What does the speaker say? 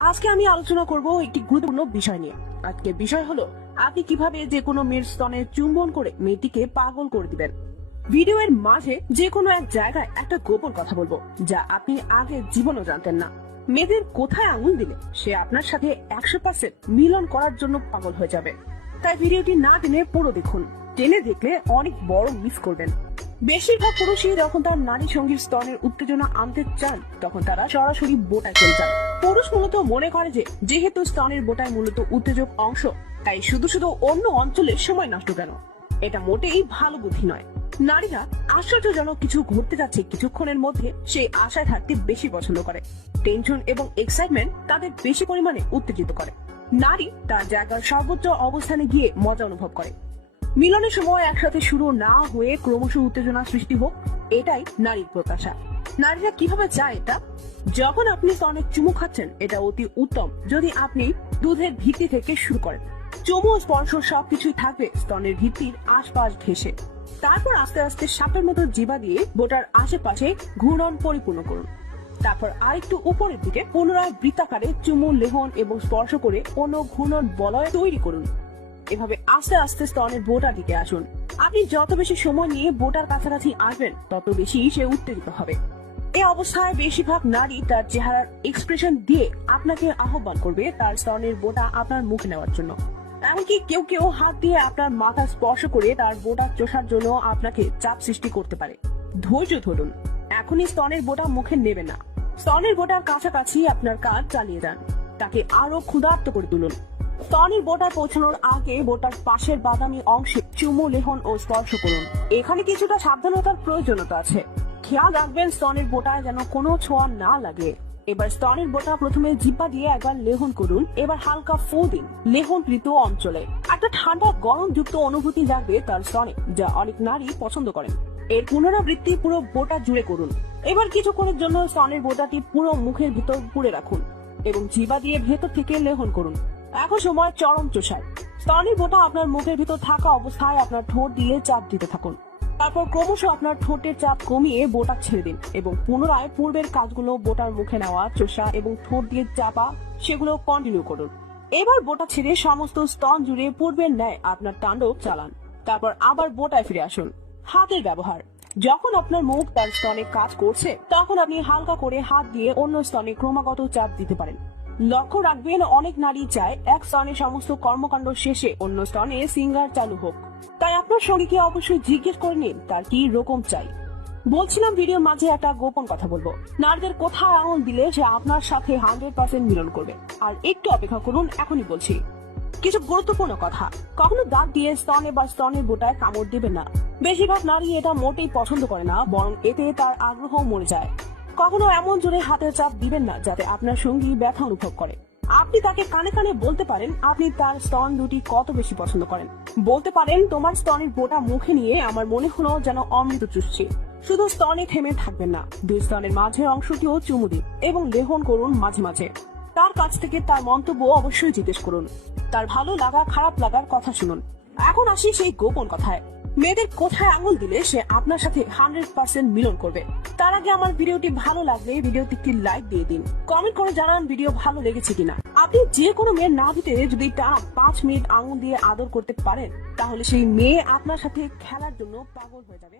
আজকে আমি আলোচনা করব একটি গুরুত্বপূর্ণ বিষয় নিয়ে। আজকের বিষয় হলো আপনি কিভাবে যে কোনো মেয়ের স্তনে চুম্বন করে মেয়েটিকে পাগল করে দিবেন। ভিডিওর মাঝে যে কোনো এক জায়গায় একটা গোপন কথা বলবো, যা আপনি আগে জীবনেও জানতেন না। মেয়েদের কোথায় আঙুল দিলে সে আপনার সাথে 100% মিলন করার জন্য পাগল হয়ে যাবে। তাই ভিডিওটি না টেনে পুরো দেখুন। টেনে দেখলে অনেক বড় মিস করবেন। বেশিরভাগ পুরুষই যখন তার নারী সঙ্গীর স্তনের উত্তেজনা আনতে চান, তখন তারা সরাসরি বোটায় চলে যান। পুরুষ মূলত মনে করে যে যেহেতু স্তনের বোটায় মূলত উত্তেজক অংশ, তাই শুধু শুধু অন্য অঞ্চলে সময় নষ্ট কেন। এটা মোটেই ভালো বুদ্ধি নয়। নারীরা আশ্চর্যজনক কিছু ঘটতে যাচ্ছে কিছুক্ষণের মধ্যে সেই আশায় থাকতে বেশি পছন্দ করে। টেনশন এবং এক্সাইটমেন্ট তাদের বেশি পরিমাণে উত্তেজিত করে। নারী তার জায়গার সর্বোচ্চ অবস্থানে গিয়ে মজা অনুভব করে। মিলনের সময় একসাথে শুরু না হয়ে ক্রমশ উত্তেজনা সৃষ্টি হোক, এটাই নারীর প্রত্যাশা। নারীরা কিভাবে চায় এটা? যখন আপনি স্তনে চুমু খাচ্ছেন, এটা অতি উত্তম যদি আপনি দুধের ভিত্তি থেকে শুরু করেন। চুমু স্পর্শ সবকিছুই থাকবে স্তনের ভিত্তির আশপাশ ঘেঁষে। তারপর আস্তে আস্তে সাপের মতো জিবা দিয়ে বোটার আশেপাশে ঘূর্ণন পরিপূর্ণ করুন। তারপর আরেকটু উপরের দিকে পুনরায় বৃত্তাকারে চুমু লেহন এবং স্পর্শ করে অন্য ঘূর্ণন বলয় তৈরি করুন। এভাবে আস্তে আস্তে স্তনের বোটার দিকে আসুন। আপনি যত বেশি সময় নিয়ে বোটার কাছাকাছি আসবেন, তত বেশি সে উত্তেজিত হবে। এই অবস্থায় বেশিরভাগ নারী তার চেহারার এক্সপ্রেশন দিয়ে আপনাকে আহ্বান করবে তার স্তনের বোটা আপনার মুখে নেওয়ার জন্য। এমনকি কেউ কেউ হাত দিয়ে আপনার মাথা স্পর্শ করে তার বোটা চষার জন্য আপনাকে চাপ সৃষ্টি করতে পারে। ধৈর্য ধরুন, এখনই স্তনের বোটা মুখে নেবেন না। স্তনের বোটার কাছাকাছি আপনার কাজ চালিয়ে যান। তাকে আরো ক্ষুধার্ত করে তুলুন। স্তনের বোটা পৌঁছানোর আগে বোটার পাশের বাদামি অংশে চুমু লেহন ও স্পর্শ করুন। এখানে কিছুটা সাবধানতার প্রয়োজনীয়তা আছে। খেয়াল রাখবেন স্তনের বোটায় যেন কোনো ছোঁয়া না লাগে। এবার স্তনের বোটা প্রথমে জিহ্বা দিয়ে একবার লেহন করুন। এবার হালকা ফু দিন লেহনকৃত অঞ্চলে। একটা ঠান্ডা গরম যুক্ত অনুভূতি লাগবে তার স্তনে, যা অনেক নারী পছন্দ করেন। এর পুনরাবৃত্তি পুরো বোটা জুড়ে করুন। এবার কিছুক্ষণের জন্য স্তনের বোটাটি পুরো মুখের ভিতর পুড়ে রাখুন এবং জিহ্বা দিয়ে ভেতর থেকে লেহন করুন। এখন সময় চরম চোষার। স্তনের বোটা আপনার মুখের ভিতর থাকা অবস্থায় আপনার ঠোঁট দিয়ে চাপ দিতে থাকুন। তারপর ক্রমশ আপনার ঠোঁটের চাপ কমিয়ে বোটা ছেড়ে দিন এবং পুনরায় পূর্বের কাজগুলো বোটার মুখে নেওয়া, চোষা এবং ঠোঁট দিয়ে চাপা সেগুলো কন্টিনিউ করুন। এবার বোটা ছেড়ে সমস্ত স্তন জুড়ে পূর্বের ন্যায় আপনার তাণ্ডব চালান। তারপর আবার বোটায় ফিরে আসুন। হাতের ব্যবহার। যখন আপনার মুখ তার স্তনে কাজ করছে, তখন আপনি হালকা করে হাত দিয়ে অন্য স্তনে ক্রমাগত চাপ দিতে পারেন। লক্ষ্য রাখবেন, অনেক নারী চায় এক স্তনে সমস্ত কর্মকাণ্ড শেষে অন্য স্তনে সিঙ্গার চালু হোক। তাই আপনার সঙ্গীকে অবশ্যই জিজ্ঞেস করে নিন তার কি রকম চাই। বলছিলাম ভিডিওর মাঝে একটা গোপন কথা বলবো। নারীদের কোথায় আঙুল দিলে সে আপনার সাথে 100% মিলন করবে। আর একটু অপেক্ষা করুন, এখনই বলছি কিছু গুরুত্বপূর্ণ কথা। কখনো দাঁত দিয়ে স্তনে বা স্তনের বোটায় কামড় দেবেন না। বেশিরভাগ নারী এটা মোটেই পছন্দ করে না, বরং এতে তার আগ্রহ মরে যায়। কখনো এমন জোরে হাতের চাপ দিবেন না যাতে আপনার সঙ্গী ব্যথা অনুভব করে। আপনি তাকে কানে কানে বলতে পারেন আপনি তার স্তন দুটি কত বেশি পছন্দ করেন। বলতে পারেন, তোমার স্তনের বোটা মুখে নিয়ে আমার মনে হলো যেন অমৃত চুষছি। শুধু স্তনে থেমে থাকবেন না, দুই স্তনের মাঝের অংশটিও চুমু দিন এবং লেহন করুন মাঝে মাঝে। তার কাছ থেকে তার মন্তব্য অবশ্যই জিজ্ঞেস করুন। তার ভালো লাগা খারাপ লাগার কথা শুনুন। এখন আসি সেই গোপন কথায়। মেয়েদের কোথায় আঙুল দিলে সে আপনার সাথে 100% মিলন করবে। তার আগে আমার ভিডিওটি ভালো লাগলে ভিডিওটি একটি লাইক দিয়ে দিন। কমেন্ট করে জানান ভিডিও ভালো লেগেছে কিনা। আপনি যে কোনো মেয়ের নাভিতে যদি টানা 5 মিনিট আঙুল দিয়ে আদর করতে পারেন, তাহলে সেই মেয়ে আপনার সাথে খেলার জন্য পাগল হয়ে যাবে।